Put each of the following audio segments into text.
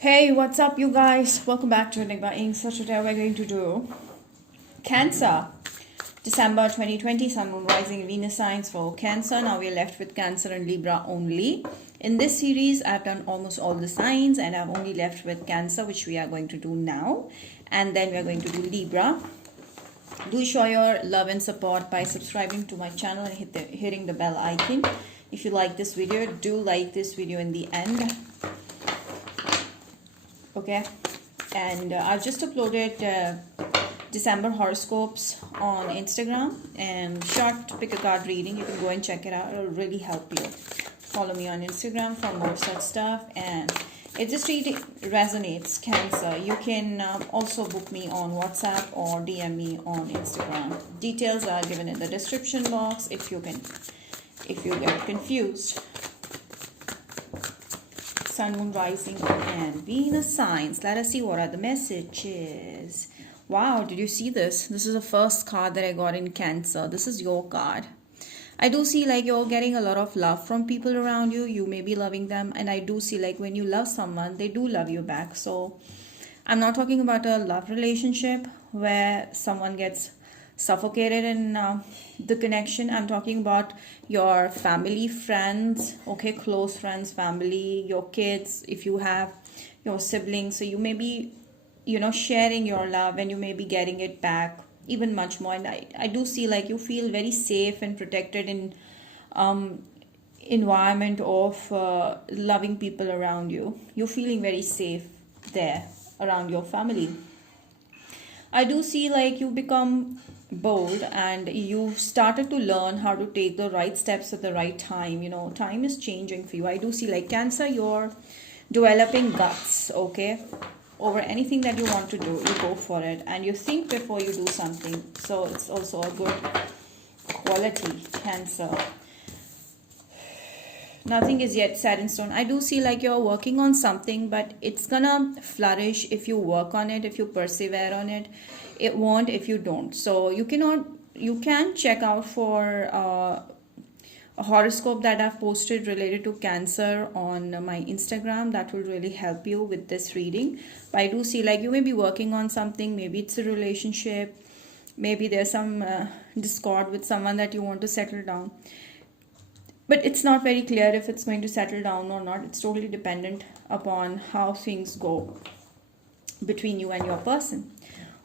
Hey, what's up, you guys? Welcome back to Enigma Inc. So today we're going to do Cancer, December 2020, Sun, Moon, Rising, Venus signs for Cancer. Now we're left with Cancer and Libra only. In this series, I've done almost all the signs and I've only left with Cancer, which we are going to do now. And then we're going to do Libra. Do show your love and support by subscribing to my channel and hitting the bell icon. If you like this video, do like this video in the end. Okay, and I've just uploaded December horoscopes on Instagram and short pick a card reading. You can go and check it out. It'll really help you. Follow me on Instagram for more such stuff. And if this reading resonates, Cancer, you can also book me on WhatsApp or DM me on Instagram. Details are given in the description box if you get confused. Sun, Moon, Rising, and Venus signs. Let us see what are the messages. Wow, did you see this? This is the first card that I got in Cancer. This is your card. I do see like you're getting a lot of love from people around you. You may be loving them. And I do see like when you love someone, they do love you back. So I'm not talking about a love relationship where someone gets suffocated in the connection. I'm talking about your family, friends, okay, close friends, family, your kids, if you have your siblings. So you may be, sharing your love and you may be getting it back even much more. And I do see like you feel very safe and protected in environment of loving people around you. You're feeling very safe there around your family. I do see like you become bold and you started to learn how to take the right steps at the right time. Time is changing for you. I do see like Cancer, you're developing guts, okay, over anything that you want to do. You go for it and you think before you do something. So it's also a good quality, Cancer. Nothing is yet set in stone. I do see like you're working on something, but it's gonna flourish if you work on it, if you persevere on it. It won't if you don't. So you can check out for a horoscope that I've posted related to Cancer on my Instagram. That will really help you with this reading. But I do see like you may be working on something. Maybe it's a relationship. Maybe there's some discord with someone that you want to settle down. But it's not very clear if it's going to settle down or not. It's totally dependent upon how things go between you and your person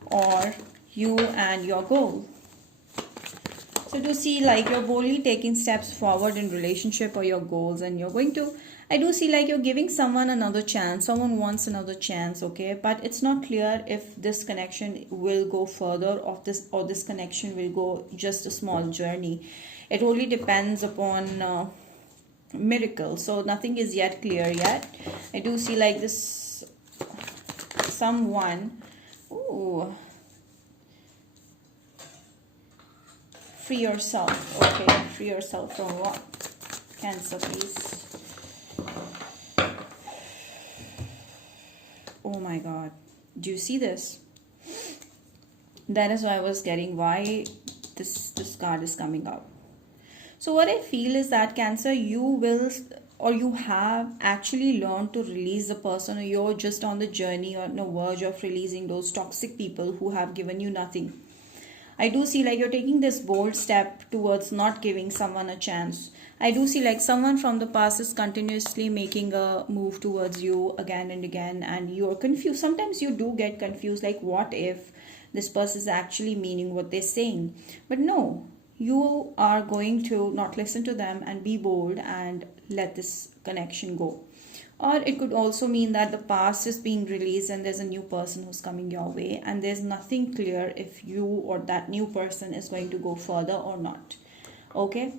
or you and your goal. So to see like you're boldly taking steps forward in relationship or your goals, and you're going to, I do see like you're giving someone another chance. Someone wants another chance, okay? But it's not clear if this connection will go further or this connection will go just a small journey. It only depends upon miracle. So nothing is yet clear yet. I do see like this someone. Ooh. Free yourself. Okay, free yourself from what? Cancer, please. Oh my God. Do you see this? That is why I was getting why this card is coming up. So what I feel is that Cancer, you will or you have actually learned to release the person, or you're just on the journey or on the verge of releasing those toxic people who have given you nothing. I do see like you're taking this bold step towards not giving someone a chance. I do see like someone from the past is continuously making a move towards you again and again, and you're confused. Sometimes you do get confused, like what if this person is actually meaning what they're saying? But no, you are going to not listen to them and be bold and let this connection go. Or it could also mean that the past is being released and there's a new person who's coming your way, and there's nothing clear if you or that new person is going to go further or not. Okay,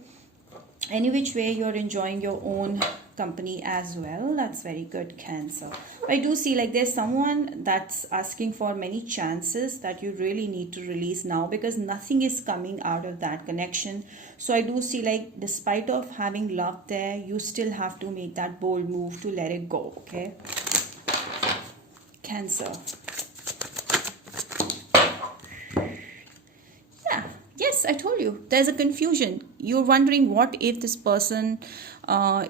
any which way, you're enjoying your own company as well. That's very good, Cancer. I do see like there's someone that's asking for many chances that you really need to release now, because nothing is coming out of that connection. So I do see like despite of having love there, you still have to make that bold move to let it go. Okay, Cancer. Yes, I told you, there's a confusion. You're wondering what if this person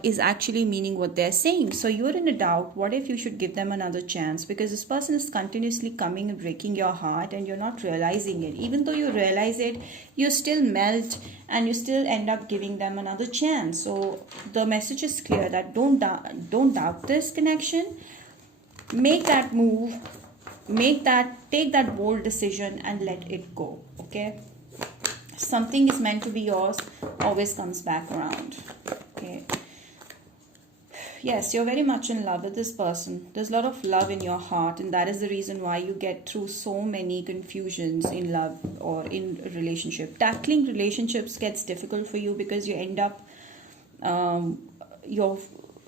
is actually meaning what they're saying. So you're in a doubt. What if you should give them another chance? Because this person is continuously coming and breaking your heart and you're not realizing it. Even though you realize it, you still melt and you still end up giving them another chance. So the message is clear that don't doubt this connection. Make that move, take that bold decision and let it go. Okay, something is meant to be yours always comes back around. Okay, yes, you're very much in love with this person. There's a lot of love in your heart, and that is the reason why you get through so many confusions in love or in a relationship. Tackling relationships gets difficult for you because you end up your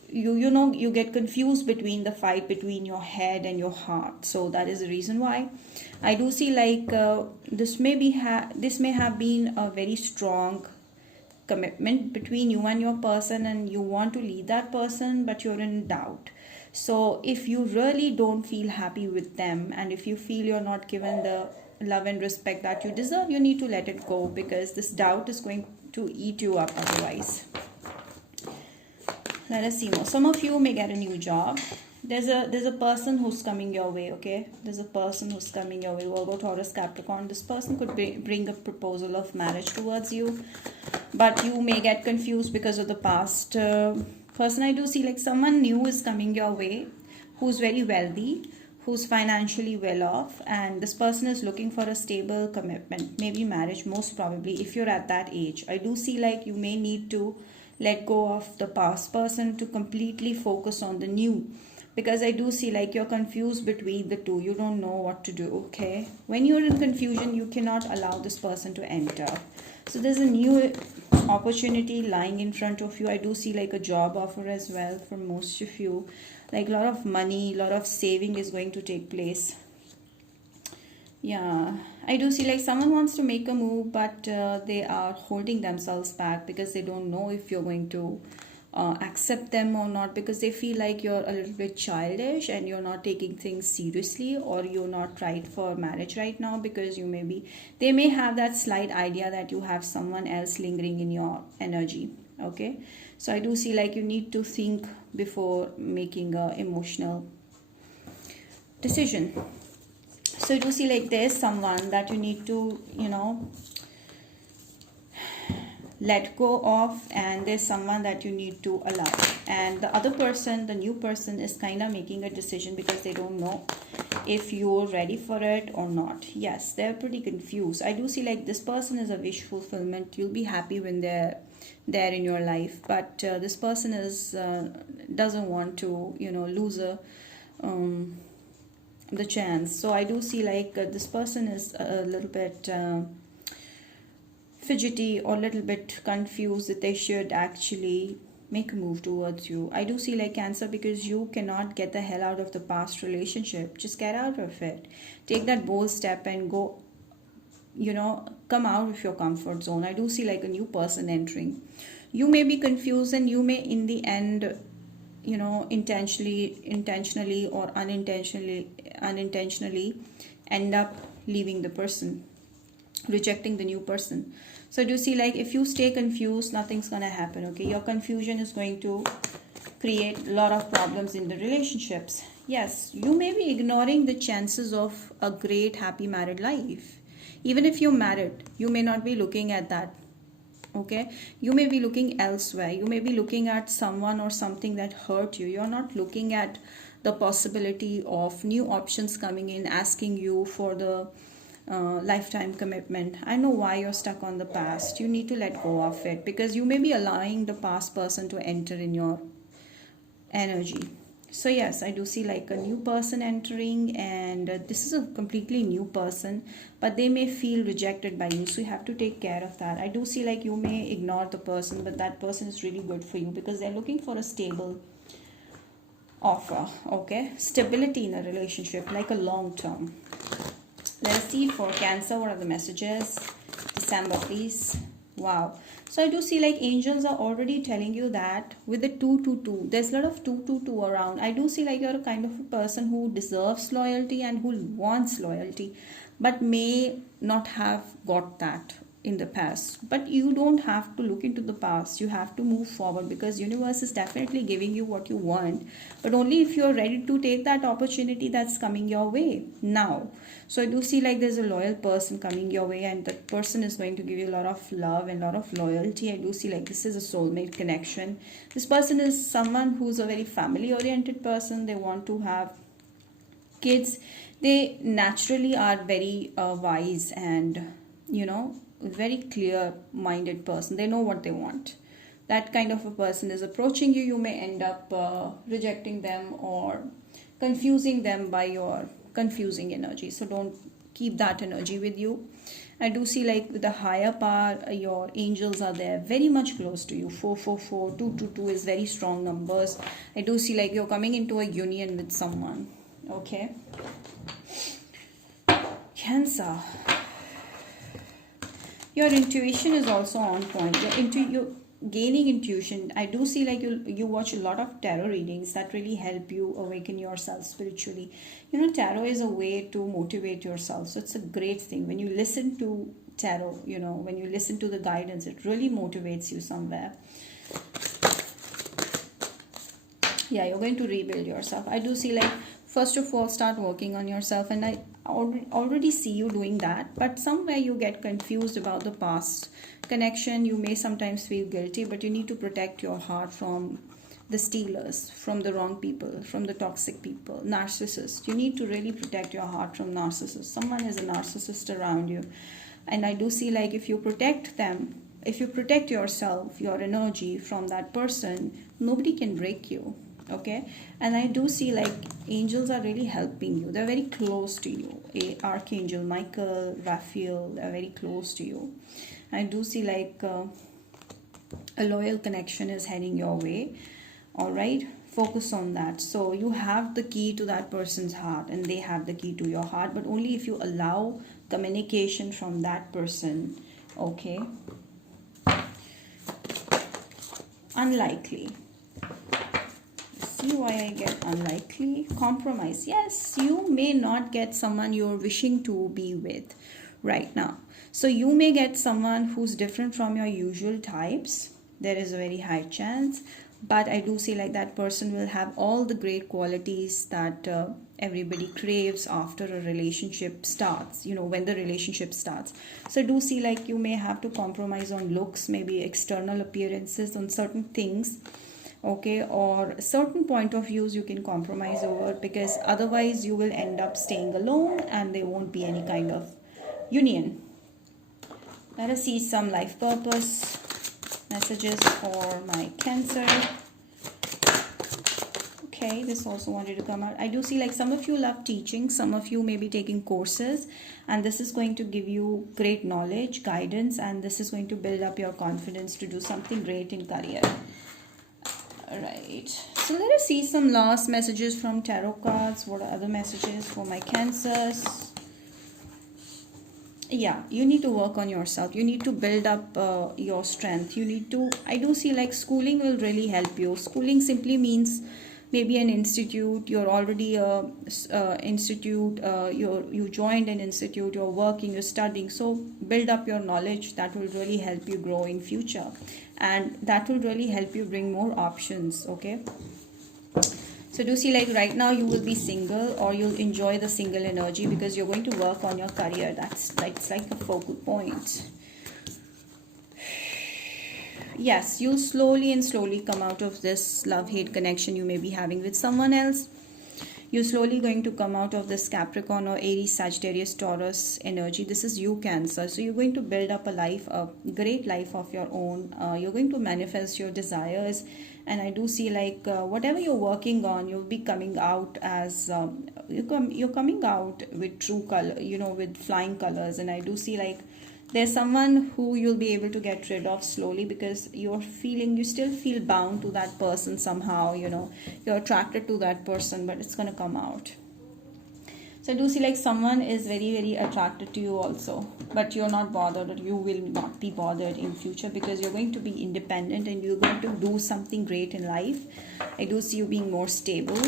you get confused between the fight between your head and your heart. So that is the reason why I do see like this may have been a very strong commitment between you and your person, and you want to leave that person but you're in doubt. So if you really don't feel happy with them, and if you feel you're not given the love and respect that you deserve, you need to let it go, because this doubt is going to eat you up otherwise. Let us see more. Some of you may get a new job. There's a person who's coming your way. Okay, there's a person who's coming your way. Virgo, Taurus, Capricorn. This person could bring a proposal of marriage towards you, but you may get confused because of the past person. I do see like someone new is coming your way who's very wealthy, who's financially well off, and this person is looking for a stable commitment, maybe marriage, most probably. If you're at that age, I do see like you may need to let go of the past person to completely focus on the new, because I do see like you're confused between the two. You don't know what to do. Okay, when you're in confusion, you cannot allow this person to enter. So there's a new opportunity lying in front of you. I do see like a job offer as well for most of you. Like a lot of money, a lot of saving is going to take place. Yeah, I do see like someone wants to make a move, but they are holding themselves back because they don't know if you're going to accept them or not, because they feel like you're a little bit childish and you're not taking things seriously, or you're not right for marriage right now, because they may have that slight idea that you have someone else lingering in your energy. Okay, so I do see like you need to think before making a emotional decision. So you see like there's someone that you need to let go of, and there's someone that you need to allow, and the other person, the new person, is kind of making a decision because they don't know if you're ready for it or not. Yes, they're pretty confused. I do see like this person is a wish fulfillment. You'll be happy when they're there in your life, but this person is doesn't want to lose the chance. So I do see like this person is a little bit fidgety or a little bit confused that they should actually make a move towards you. I do see like Cancer, because you cannot get the hell out of the past relationship. Just get out of it. Take that bold step and go, come out of your comfort zone. I do see like a new person entering. You may be confused, and you may in the end intentionally or unintentionally end up leaving the person, rejecting the new person. So do you see like if you stay confused, nothing's gonna happen. Okay, your confusion is going to create a lot of problems in the relationships. Yes, you may be ignoring the chances of a great happy married life. Even if you're married, you may not be looking at that. Okay, you may be looking elsewhere. You may be looking at someone or something that hurt you. You're not looking at the possibility of new options coming in, asking you for the lifetime commitment. I know why you're stuck on the past. You need to let go of it, because you may be allowing the past person to enter in your energy. So yes, I do see like a new person entering, and this is a completely new person, but they may feel rejected by you, so you have to take care of that. I do see like you may ignore the person, but that person is really good for you because they're looking for a stable offer. Okay, stability in a relationship, like a long term. Let's see for Cancer, what are the messages? December, please. Wow. So I do see like angels are already telling you that with the 222, there's a lot of 222 around. I do see like you're a kind of a person who deserves loyalty and who wants loyalty, but may not have got that. in the past, but you don't have to look into the past. You have to move forward, because universe is definitely giving you what you want, but only if you're ready to take that opportunity that's coming your way now. So I do see like there's a loyal person coming your way, and that person is going to give you a lot of love and a lot of loyalty. I do see like this is a soulmate connection. This person is someone who's a very family oriented person. They want to have kids. They naturally are very wise and, very clear minded person. They know what they want. That kind of a person is approaching you. You may end up rejecting them or confusing them by your confusing energy. So don't keep that energy with you. I do see like with the higher power, your angels are there very much close to you. 444, 222 is very strong numbers. I do see like you're coming into a union with someone. Okay. Cancer. Your intuition is also on point. You're gaining intuition. I do see like you watch a lot of tarot readings that really help you awaken yourself spiritually. Tarot is a way to motivate yourself. So it's a great thing. When you listen to tarot, when you listen to the guidance, it really motivates you somewhere. Yeah, you're going to rebuild yourself. I do see like, first of all, start working on yourself, and I already see you doing that, but somewhere you get confused about the past connection. You may sometimes feel guilty, but you need to protect your heart from the stealers, from the wrong people, from the toxic people, narcissists. You need to really protect your heart from narcissists. Someone is a narcissist around you, and I do see like if you protect them, if you protect yourself, your energy from that person, nobody can break you. Okay. And I do see like angels are really helping you. They're very close to you. Archangel Michael, Raphael, they're very close to you. I do see like a loyal connection is heading your way. All right, focus on that. So you have the key to that person's heart, and they have the key to your heart, but only if you allow communication from that person. Okay. Unlikely. See why I get unlikely. Compromise. Yes, you may not get someone you're wishing to be with right now. So you may get someone who's different from your usual types. There is a very high chance. But I do see like that person will have all the great qualities that everybody craves after a relationship starts, when the relationship starts. So I do see like you may have to compromise on looks, maybe external appearances, on certain things. Okay, or certain point of views you can compromise over, because otherwise you will end up staying alone and there won't be any kind of union. Let us see some life purpose messages for my Cancer. Okay, this also wanted to come out. I do see like some of you love teaching, some of you may be taking courses, and this is going to give you great knowledge, guidance, and this is going to build up your confidence to do something great in career. Alright, so let us see some last messages from tarot cards. What are other messages for my Cancers? Yeah, you need to work on yourself. You need to build up your strength. You need to, I do see like schooling will really help you. Schooling simply means maybe an institute. You're already a institute. You joined an institute. You're working. You're studying. So build up your knowledge. That will really help you grow in future, and that will really help you bring more options. Okay. So do see like right now you will be single, or you'll enjoy the single energy because you're going to work on your career. That's like a focal point. Yes, you'll slowly come out of this love-hate connection you may be having with someone else. You're slowly going to come out of this Capricorn or Aries, Sagittarius, Taurus energy. This is you, Cancer. So you're going to build up a life, a great life of your own. You're going to manifest your desires. And I do see like whatever you're working on, you'll be coming out as, you're coming out with true color, with flying colors. And I do see like there's someone who you'll be able to get rid of slowly, because you still feel bound to that person somehow, you're attracted to that person, but it's going to come out. So I do see like someone is very, very attracted to you also, but you're not bothered, or you will not be bothered in future, because you're going to be independent and you're going to do something great in life. I do see you being more stable.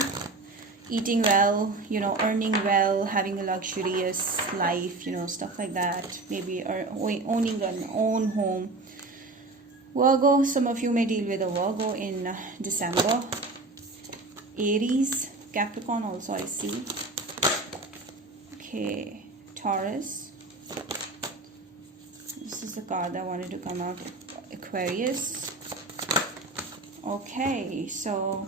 eating well, earning well, having a luxurious life, stuff like that. Maybe owning an own home. Virgo, some of you may deal with a Virgo in December. Aries, Capricorn also I see. Okay, Taurus. This is the card that wanted to come out. Aquarius. Okay, so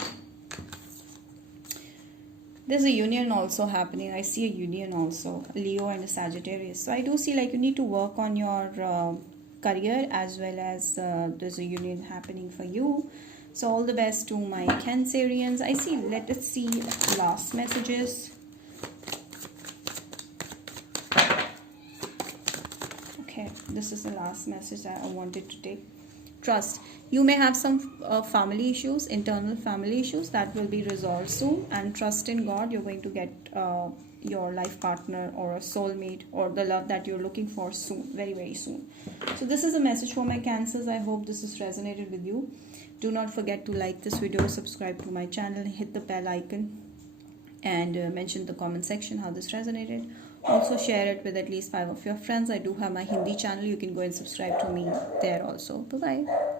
there's a union also happening. I see a union also, a Leo and a Sagittarius. So I do see like you need to work on your career, as well as there's a union happening for you. So all the best to my Cancerians. I see, let us see last messages. Okay, this is the last message that I wanted to take. Trust. You may have some family issues, internal family issues that will be resolved soon, and trust in God. You're going to get your life partner or a soulmate or the love that you're looking for soon, very, very soon. So this is a message for my Cancers. I hope this has resonated with you. Do not forget to like this video, subscribe to my channel, hit the bell icon, and mention in the comment section how this resonated. Also share it with at least 5 of your friends. I do have my Hindi channel. You can go and subscribe to me there also. Bye bye.